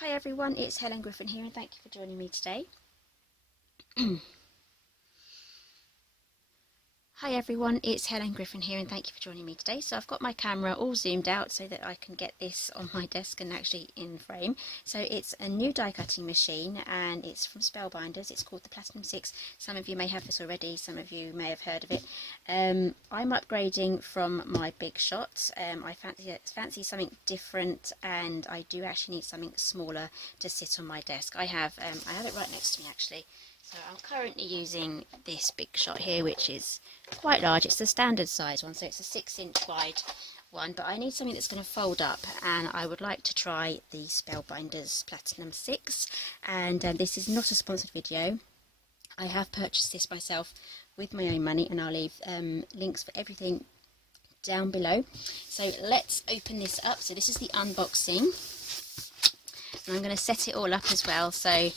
Hi everyone, it's Helen Griffin here and thank you for joining me today. Hi everyone, it's Helen Griffin here and thank you for joining me today. So I've got my camera all zoomed out so that I can get this on my desk and actually in frame. So it's a new die cutting machine and it's from Spellbinders. It's called the Platinum 6. Some of you may have this already, some of you may have heard of it. I'm upgrading from my Big Shot. I fancy something different and I do actually need something smaller to sit on my desk. I have it right next to me actually. So I'm currently using this Big Shot here, which is quite large. It's the standard size one, so it's a 6-inch wide one, but I need something that's going to fold up, and I would like to try the Spellbinders Platinum 6, and this is not a sponsored video. I have purchased this myself with my own money, and I'll leave links for everything down below. So let's open this up. So this is the unboxing, and I'm going to set it all up as well, so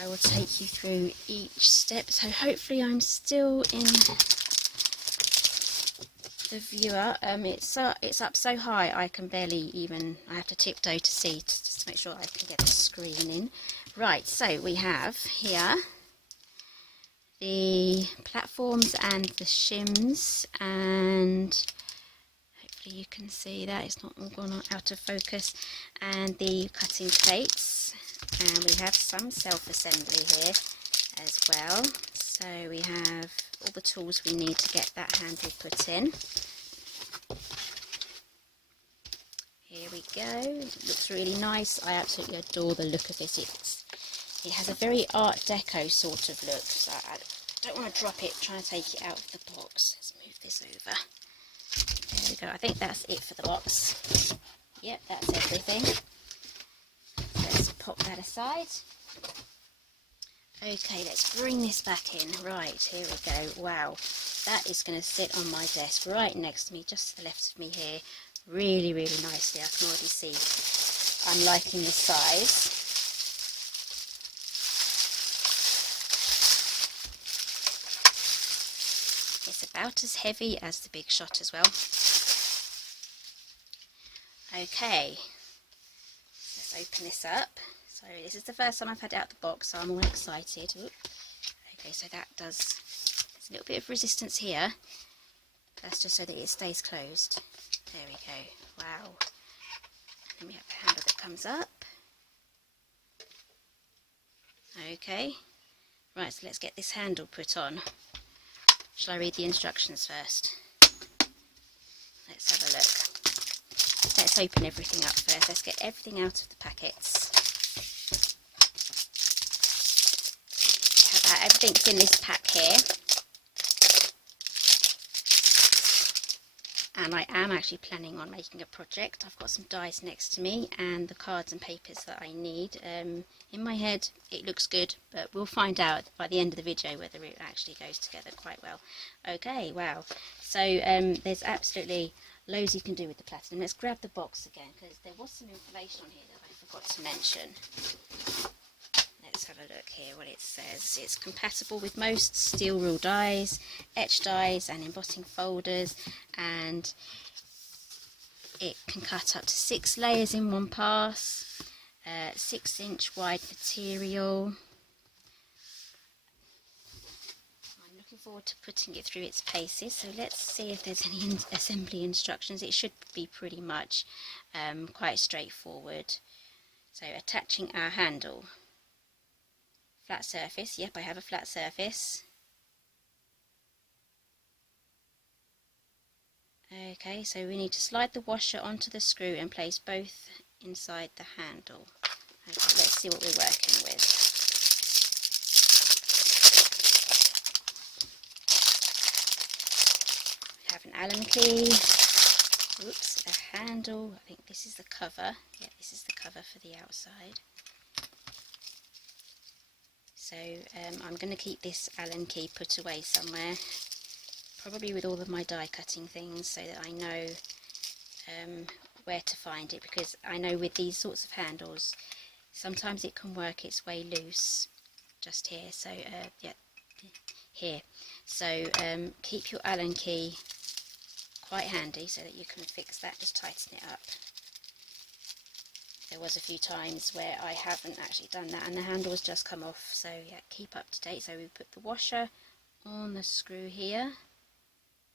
I will take you through each step. So hopefully I'm still in the viewer. It's up so high I can barely I have to tiptoe to see, just to make sure I can get the screen in. Right, so we have here the platforms and the shims, and hopefully you can see that it's not all gone out of focus, and the cutting plates. And we have some self-assembly here as well. So we have all the tools we need to get that handle put in. Here we go. It looks really nice. I absolutely adore the look of this. It has a very Art Deco sort of look. So I don't want to drop it trying to take it out of the box. Let's move this over. There we go. I think that's it for the box. Yep, that's everything. Let's pop that aside. Okay, let's bring this back in. Right, here we go. Wow, that is going to sit on my desk right next to me, just to the left of me here. Really, really nicely. I can already see I'm liking the size. It's about as heavy as the Big Shot as well. Okay, let's open this up. So this is the first time I've had it out the box, so I'm all excited. Oop. Okay, so there's a little bit of resistance here. That's just so that it stays closed. There we go. Wow. And then we have the handle that comes up. Okay. Right, so let's get this handle put on. Shall I read the instructions first? Let's have a look. Let's open everything up first. Let's get everything out of the packets. Everything's in this pack here, and I am actually planning on making a project. I've got some dies next to me and the cards and papers that I need. In my head it looks good, but we'll find out by the end of the video whether it actually goes together quite well. Okay, wow, so there's absolutely loads you can do with the platinum. Let's grab the box again, because there was some information on here that I forgot to mention. Let's have a look here what it says. It's compatible with most steel rule dies, etch dies and embossing folders, and it can cut up to 6 layers in one pass, 6-inch wide material. I'm looking forward to putting it through its paces, so let's see if there's any assembly instructions. It should be pretty much quite straightforward. So attaching our handle. Flat surface, yep, I have a flat surface. Okay, so we need to slide the washer onto the screw and place both inside the handle. Okay, let's see what we're working with. We have an Allen key, oops, a handle, I think this is the cover, yeah, this is the cover for the outside. So I'm going to keep this Allen key put away somewhere, probably with all of my die cutting things, so that I know where to find it, because I know with these sorts of handles sometimes it can work its way loose just here, so yeah, here. So keep your Allen key quite handy so that you can fix that, just tighten it up. there was a few times where I haven't actually done that and the handle has just come off. So yeah, keep up to date. So we put the washer on the screw here,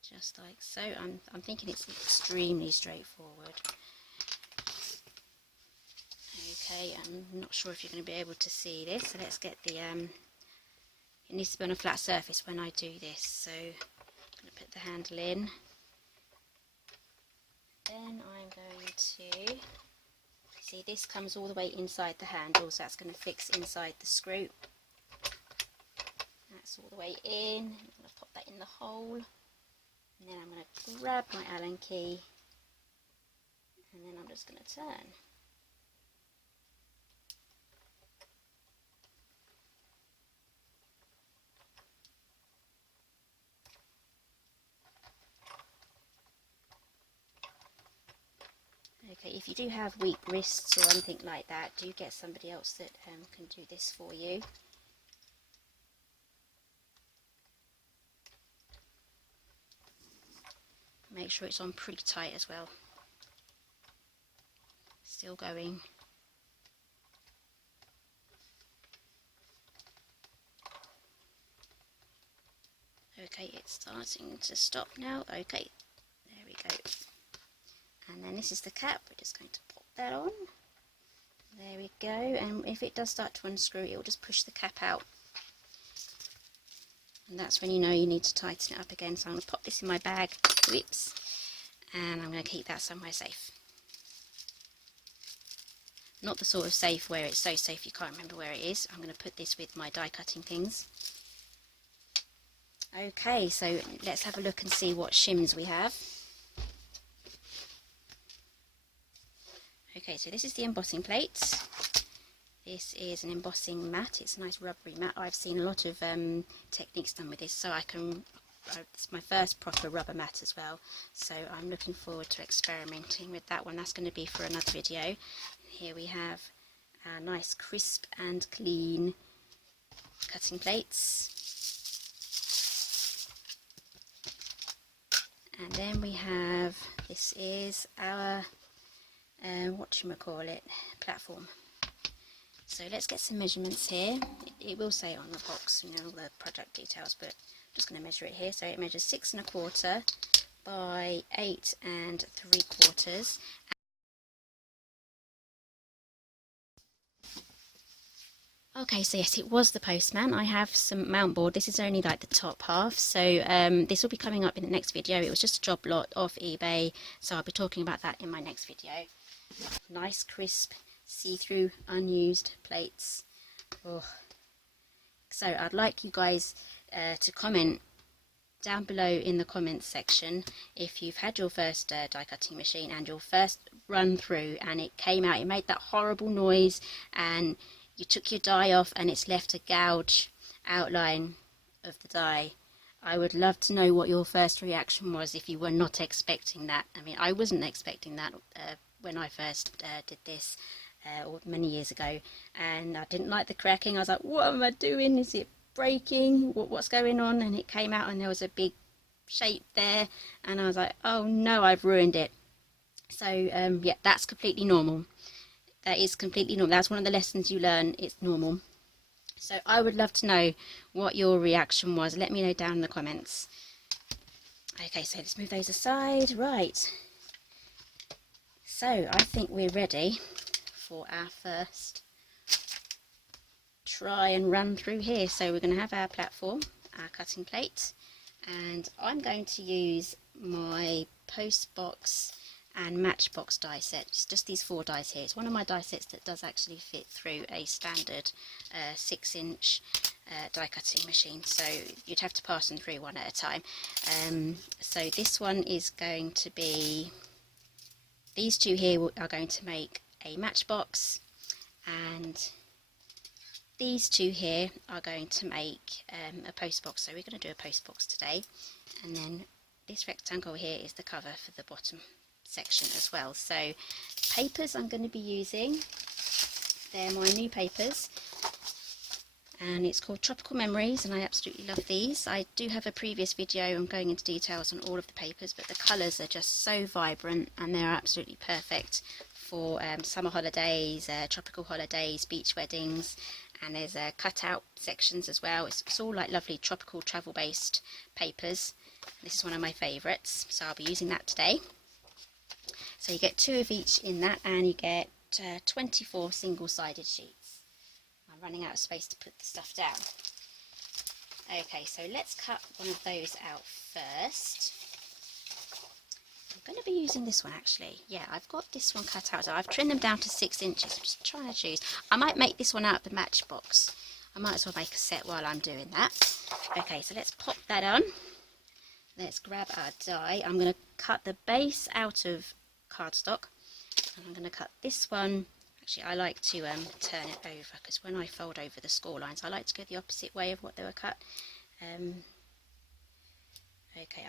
just like so. I'm thinking it's extremely straightforward. Okay, I'm not sure if you're going to be able to see this, so let's get the it needs to be on a flat surface when I do this. So I'm going to put the handle in, then I'm going to see this comes all the way inside the handle, so that's going to fix inside the screw. That's all the way in. I'm going to pop that in the hole, and then I'm going to grab my Allen key, and then I'm just going to turn. Okay, if you do have weak wrists or anything like that, do get somebody else that can do this for you. Make sure it's on pretty tight as well. Still going. Okay, it's starting to stop now. Okay, there we go. And then this is the cap. We're just going to pop that on. There we go. And if it does start to unscrew, it will just push the cap out. And that's when you know you need to tighten it up again. So I'm going to pop this in my bag. Whoops. And I'm going to keep that somewhere safe. Not the sort of safe where it's so safe you can't remember where it is. I'm going to put this with my die cutting things. Okay, so let's have a look and see what shims we have. Okay, so this is the embossing plate. This is an embossing mat. It's a nice rubbery mat. I've seen a lot of techniques done with this, so it's my first proper rubber mat as well. So I'm looking forward to experimenting with that one. That's going to be for another video. Here we have our nice crisp and clean cutting plates. And then we have, this is our platform. So let's get some measurements here. It will say on the box, you know, all the product details, but I'm just going to measure it here. So it measures 6 1/4 by 8 3/4. Okay, so yes, it was the Postman. I have some mount board. This is only like the top half, so this will be coming up in the next video. It was just a job lot off eBay, so I'll be talking about that in my next video. Nice, crisp, see-through, unused plates. Oh. So I'd like you guys to comment down below in the comments section if you've had your first die cutting machine and your first run through and it came out, it made that horrible noise and you took your die off and it's left a gouge outline of the die. I would love to know what your first reaction was if you were not expecting that. I mean, I wasn't expecting that when I first did this many years ago, and I didn't like the cracking. I was like, what am I doing? Is it breaking? What's going on? And it came out and there was a big shape there and I was like, oh no, I've ruined it. So yeah, that's completely normal. That is completely normal. That's one of the lessons you learn. It's normal. So I would love to know what your reaction was. Let me know down in the comments. Okay, so let's move those aside. Right. So I think we're ready for our first try and run through here. So we're going to have our platform, our cutting plate, and I'm going to use my Postbox and Matchbox die set. It's just these 4 dies here. It's one of my die sets that does actually fit through a standard 6-inch die cutting machine, so you'd have to pass them through one at a time. So this one is going to be, these 2 here are going to make a matchbox, and these 2 here are going to make a postbox. So we're going to do a postbox today, and then this rectangle here is the cover for the bottom section as well. So papers I'm going to be using, they're my new papers, and it's called Tropical Memories, and I absolutely love these. I do have a previous video on going into details on all of the papers, but the colours are just so vibrant and they're absolutely perfect for summer holidays, tropical holidays, beach weddings, and there's cut-out sections as well. It's all like lovely tropical travel-based papers. This is one of my favourites, so I'll be using that today. So you get 2 of each in that, and you get 24 single-sided sheets. I'm running out of space to put the stuff down. Okay, so let's cut one of those out first. I'm going to be using this one actually. Yeah, I've got this one cut out. So I've trimmed them down to 6 inches. I'm just trying to choose. I might make this one out of the Matchbox. I might as well make a set while I'm doing that. Okay, so let's pop that on. Let's grab our die. I'm going to cut the base out of cardstock. And I'm going to cut this one. Actually, I like to turn it over, because when I fold over the score lines, I like to go the opposite way of what they were cut. Okay,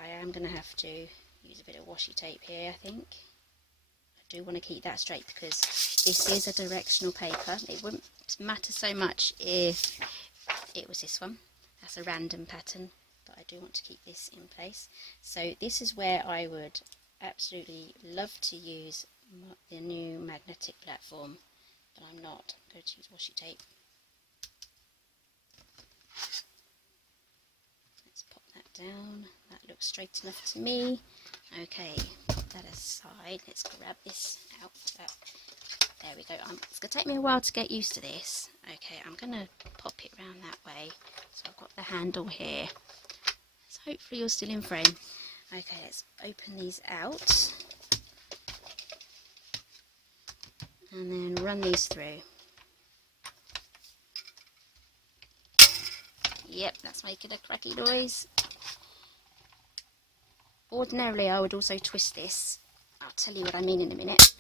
I am going to have to use a bit of washi tape here, I think. I do want to keep that straight because this is a directional paper. It wouldn't matter so much if it was this one. That's a random pattern, but I do want to keep this in place. So this is where I would absolutely love to use the new magnetic platform, but I'm not. I'm going to use washi tape. Let's pop that down. That looks straight enough to me. Okay, put that aside. Let's grab this out. There we go. It's going to take me a while to get used to this. Okay, I'm going to pop it round that way. So I've got the handle here. So hopefully you're still in frame. Okay, let's open these out. And then run these through. Yep, that's making a cracky noise. Ordinarily I would also twist this. I'll tell you what I mean in a minute.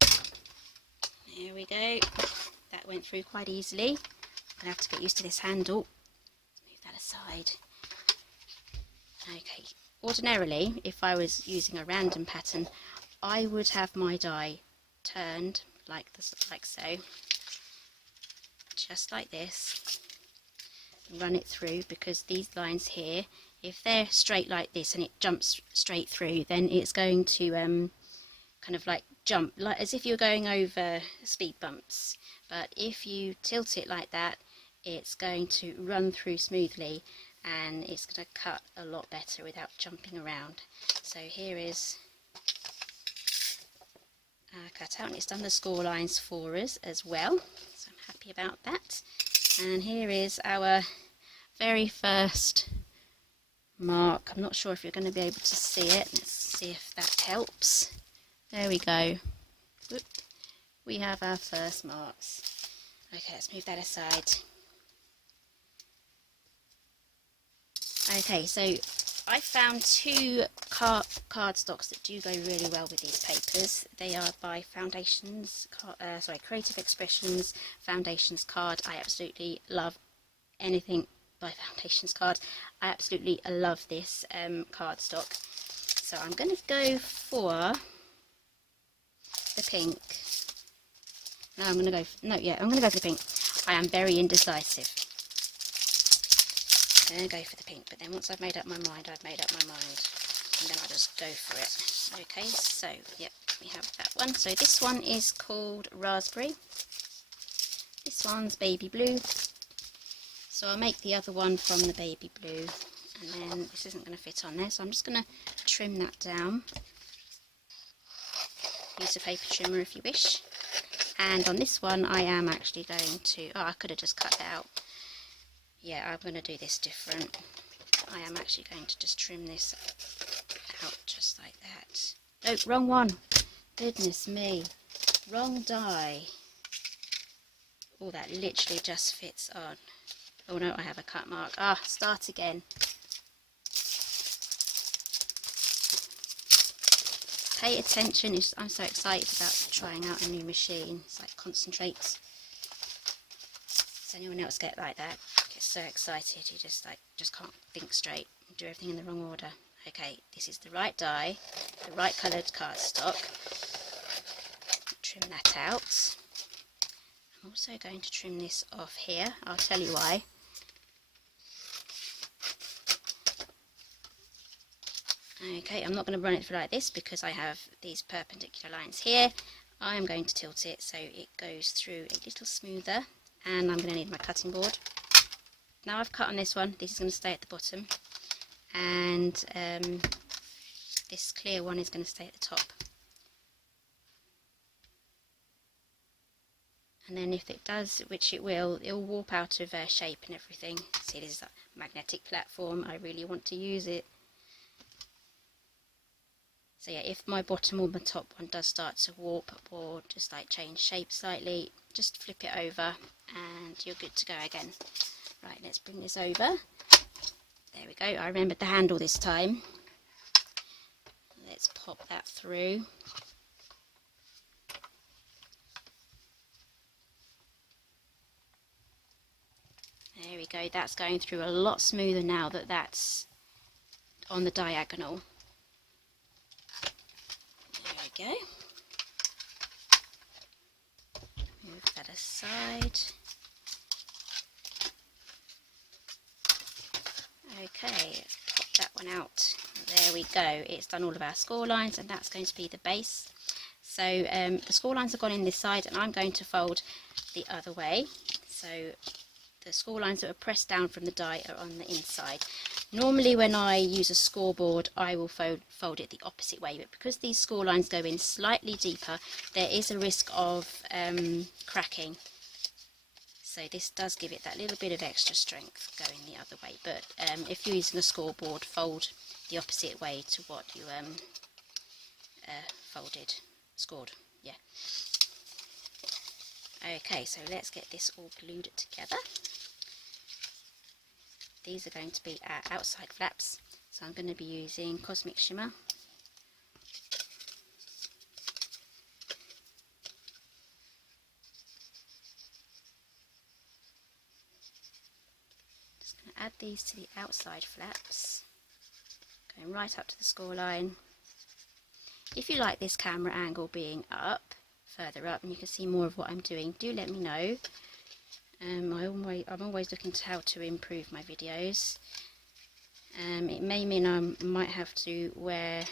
There we go. That went through quite easily. I'm going to have to get used to this handle. Let's move that aside. Okay, ordinarily if I was using a random pattern, I would have my die turned like this, like so, just like this, run it through, because these lines here, if they're straight like this and it jumps straight through, then it's going to kind of like jump, like as if you're going over speed bumps. But if you tilt it like that, it's going to run through smoothly and it's going to cut a lot better without jumping around. So here is cut out, and it's done the score lines for us as well, so I'm happy about that. And here is our very first mark. I'm not sure if you're going to be able to see it. Let's see if that helps. There we go. Whoop. We have our first marks. Okay, let's move that aside. Okay, so I found 2 cardstocks that do go really well with these papers. They are by Creative Expressions Foundations Card. I absolutely love anything by Foundations Card. I absolutely love this cardstock. So I'm going to go for the pink. No, I'm going to go. I'm going to go for the pink. I am very indecisive. I'm going to go for the pink, but then once I've made up my mind, I've made up my mind, and then I'll just go for it. Okay, so yep, we have that one. So this one is called Raspberry. This one's Baby Blue. So I'll make the other one from the Baby Blue, and then this isn't going to fit on there, so I'm just going to trim that down. Use a paper trimmer if you wish. And on this one, I am actually going to. Oh, I could have just cut that out. Yeah, I'm going to do this different. I am actually going to just trim this out just like that. Oh, wrong one. Goodness me. Wrong die. Oh, that literally just fits on. Oh no, I have a cut mark. Ah, start again. Pay attention. I'm so excited about trying out a new machine. It's like concentrates. Does anyone else get like that? So excited, you just can't think straight, do everything in the wrong order. Okay, this is the right die, the right coloured cardstock. Trim that out. I'm also going to trim this off here. I'll tell you why. Okay, I'm not going to run it through like this because I have these perpendicular lines here. I am going to tilt it so it goes through a little smoother, and I'm going to need my cutting board. Now I've cut on this one, this is going to stay at the bottom, and this clear one is going to stay at the top. And then if it does, which it will warp out of shape and everything. See, this is a magnetic platform, I really want to use it. So yeah, if my bottom or my top one does start to warp or just like change shape slightly, just flip it over and you're good to go again. Right, let's bring this over. There we go, I remembered the handle this time. Let's pop that through. There we go, that's going through a lot smoother now that that's on the diagonal. There we go. Move that aside. Okay, pop that one out. There we go, it's done all of our score lines, and that's going to be the base. So the score lines have gone in this side, and I'm going to fold the other way. So the score lines that are pressed down from the die are on the inside. Normally when I use a scoreboard I will fold it the opposite way, but because these score lines go in slightly deeper, there is a risk of cracking. So this does give it that little bit of extra strength going the other way, but if you're using a scoreboard, fold the opposite way to what you scored. Yeah. Okay, so let's get this all glued together. These are going to be our outside flaps, so I'm going to be using Cosmic Shimmer. Just going to add these to the outside flaps, going right up to the score line. If you like this camera angle being up, further up, and you can see more of what I'm doing, do let me know. I'm always looking to how to improve my videos. It may mean I might have to wear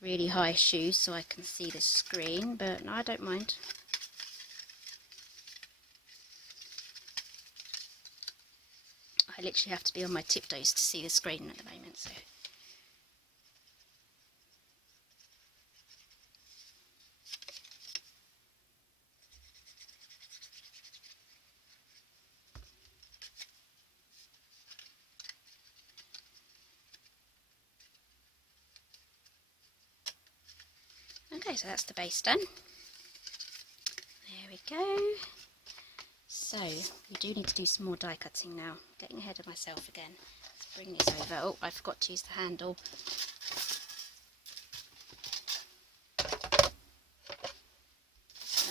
really high shoes so I can see the screen, but no, I don't mind. I literally have to be on my tiptoes to see the screen at the moment. So. Okay, so that's the base done. There we go. So we do need to do some more die cutting now. Getting ahead of myself again. Let's bring these over. Oh, I forgot to use the handle.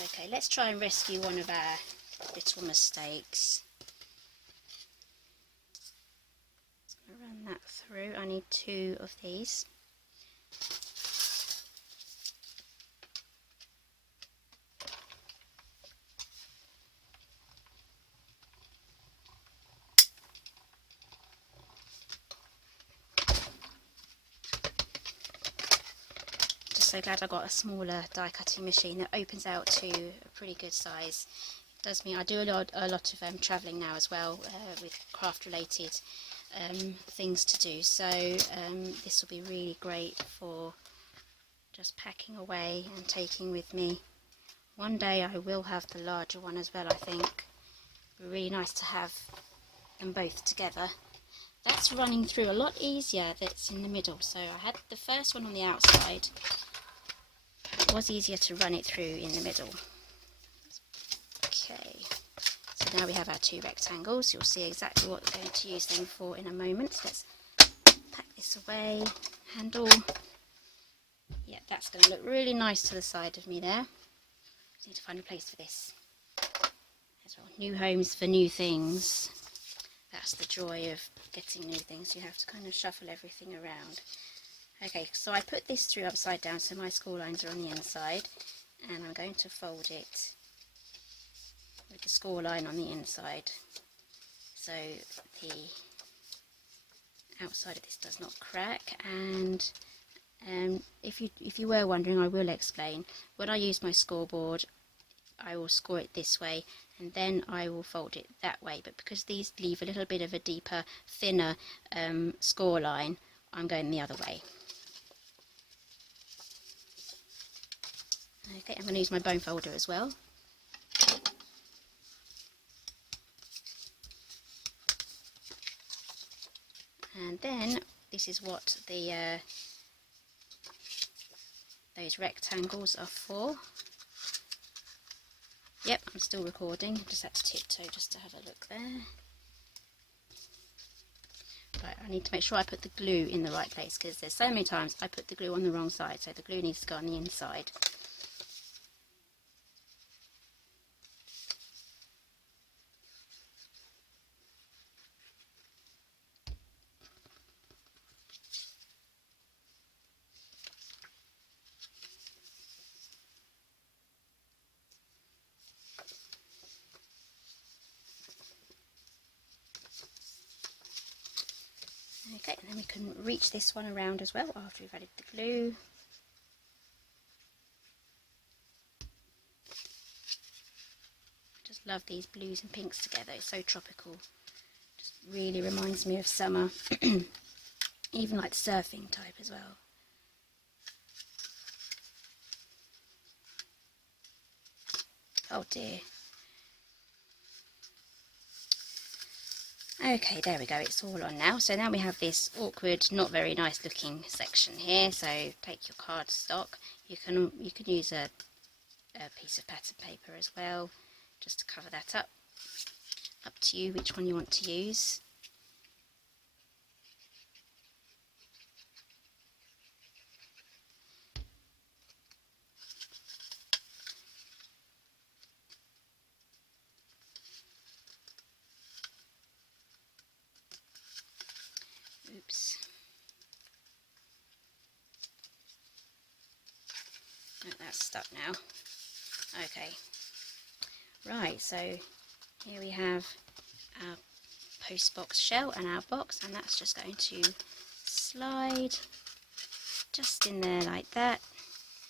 Okay, let's try and rescue one of our little mistakes. Just going to run that through. I need 2 of these. So glad I got a smaller die cutting machine that opens out to a pretty good size. It does mean I do a lot of travelling now as well, with craft related things to do, so this will be really great for just packing away and taking with me. One day I will have the larger one as well, I think. It'll be really nice to have them both together. That's running through a lot easier that's in the middle, so I had the first one on the outside. It was easier to run it through in the middle. Okay, so now we have our 2 rectangles. You'll see exactly what we're going to use them for in a moment. So let's pack this away. Handle. Yeah, that's going to look really nice to the side of me there. Just need to find a place for this as well. New homes for new things. That's the joy of getting new things. You have to kind of shuffle everything around. Okay, so I put this through upside down so my score lines are on the inside, and I'm going to fold it with the score line on the inside, so the outside of this does not crack. And if you were wondering, I will explain. When I use my scoreboard, I will score it this way and then I will fold it that way, but because these leave a little bit of a deeper, thinner score line, I'm going the other way. Okay, I'm going to use my bone folder as well. And then this is what the those rectangles are for. Yep, I'm still recording. Just had to tiptoe just to have a look there. Right, I need to make sure I put the glue in the right place, because there's so many times I put the glue on the wrong side, so the glue needs to go on the inside. Okay, and then we can reach this one around as well after we've added the glue. I just love these blues and pinks together, it's so tropical. Just really reminds me of summer, even like surfing type as well. Oh dear. Okay, there we go, it's all on now. So now we have this awkward, not very nice looking section here. So take your cardstock. You can use a piece of pattern paper as well, just to cover that up. Up to you which one you want to use. Oops. Oh, that's stuck now. Okay. Right, so here we have our postbox shell and our box, and that's just going to slide just in there like that.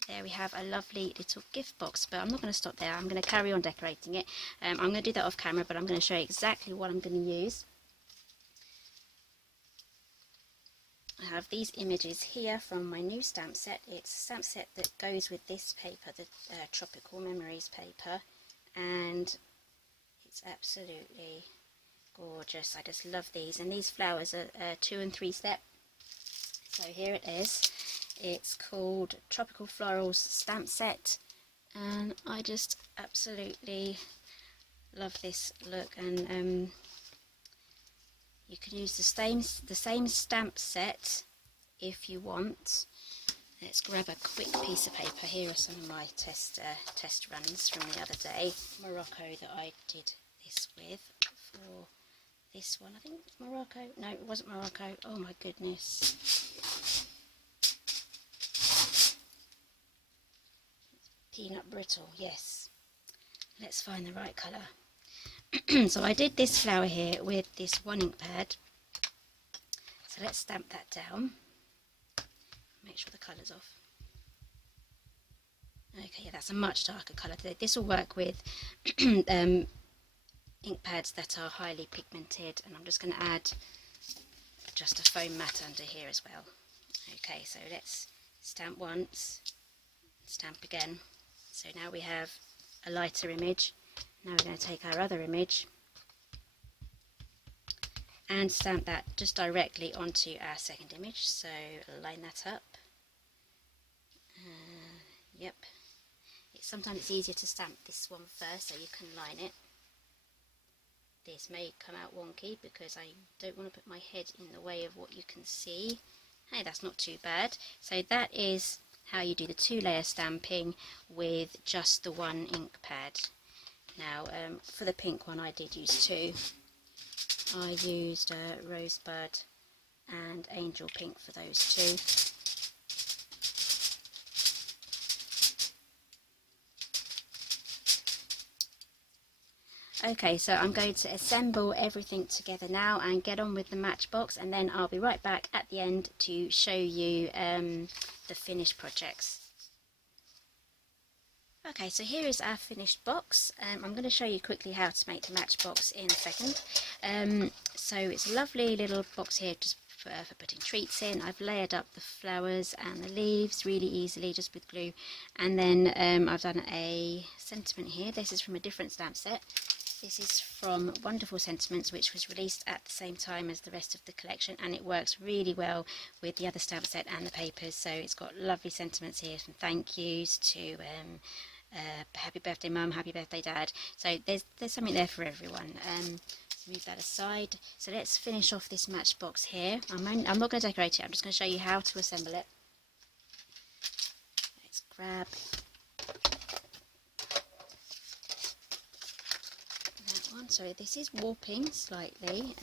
There we have a lovely little gift box, but I'm not going to stop there. I'm going to carry on decorating it. I'm going to do that off camera, but I'm going to show you exactly what I'm going to use. I have these images here from my new stamp set. It's a stamp set that goes with this paper, the Tropical Memories paper, and it's absolutely gorgeous. I just love these, and these flowers are 2 and 3 step. So here it is. It's called Tropical Florals Stamp Set, and I just absolutely love this look. And you can use the same stamp set if you want. Let's grab a quick piece of paper. Here are some of my test runs from the other day. Morocco that I did this with for this one. I think it was Morocco. No, it wasn't Morocco. Oh my goodness. Peanut brittle, yes. Let's find the right colour. So I did this flower here with this one ink pad. So let's stamp that down. Make sure the colour's off. Okay, yeah, that's a much darker colour. This will work with ink pads that are highly pigmented, and I'm just going to add just a foam mat under here as well. Okay, so let's stamp once, stamp again. So now we have a lighter image. Now we're going to take our other image and stamp that just directly onto our second image. So line that up. Yep. Sometimes it's easier to stamp this one first so you can line it. This may come out wonky because I don't want to put my head in the way of what you can see. Hey, that's not too bad. So that is how you do the 2-layer stamping with just the one ink pad. Now for the pink one I did use 2. I used Rosebud and Angel Pink for those 2. Okay, so I'm going to assemble everything together now and get on with the matchbox, and then I'll be right back at the end to show you the finished projects. Okay, so here is our finished box. I'm going to show you quickly how to make the matchbox in a second. So it's a lovely little box here just for putting treats in. I've layered up the flowers and the leaves really easily just with glue, and then I've done a sentiment here. This is from a different stamp set. This is from Wonderful Sentiments, which was released at the same time as the rest of the collection, and it works really well with the other stamp set and the papers. So it's got lovely sentiments here, from thank yous to happy birthday mum, happy birthday dad. So there's something there for everyone. Move that aside. So let's finish off this matchbox here. I'm not going to decorate it, I'm just going to show you how to assemble it. Let's grab that one. Sorry, this is warping slightly.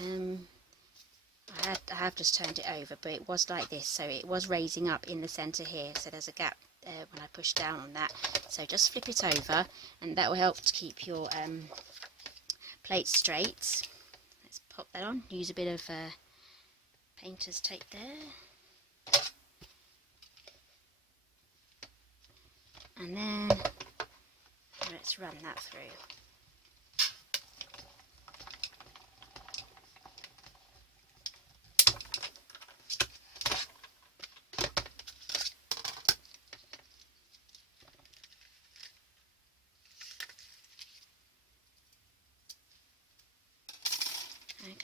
I have just turned it over, but it was like this, so it was raising up in the centre here, so there's a gap when I push down on that. So just flip it over, and that will help to keep your plate straight. Let's pop that on. Use a bit of painter's tape there, and then let's run that through.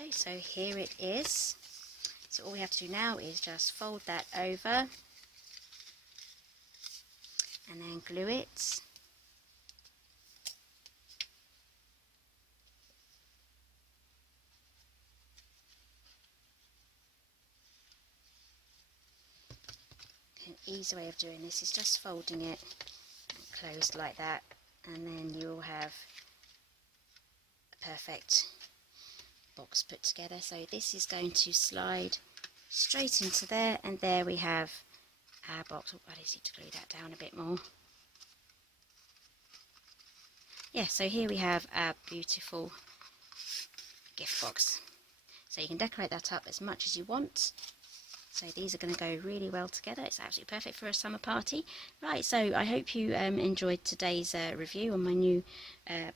Okay, so here it is. So all we have to do now is just fold that over and then glue it. An easy way of doing this is just folding it closed like that, and then you'll have a perfect box put together. So this is going to slide straight into there, and there we have our box. Oh, I just need to glue that down a bit more. Yeah, so here we have our beautiful gift box. So you can decorate that up as much as you want. So these are going to go really well together. It's absolutely perfect for a summer party. Right, so I hope you enjoyed today's review on my new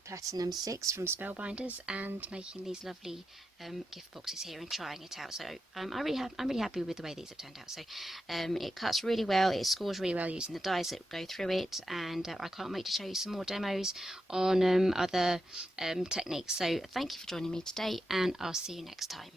Platinum 6 from Spellbinders, and making these lovely gift boxes here and trying it out. So I'm really happy with the way these have turned out. So it cuts really well, it scores really well using the dies that go through it, and I can't wait to show you some more demos on other techniques. So thank you for joining me today, and I'll see you next time.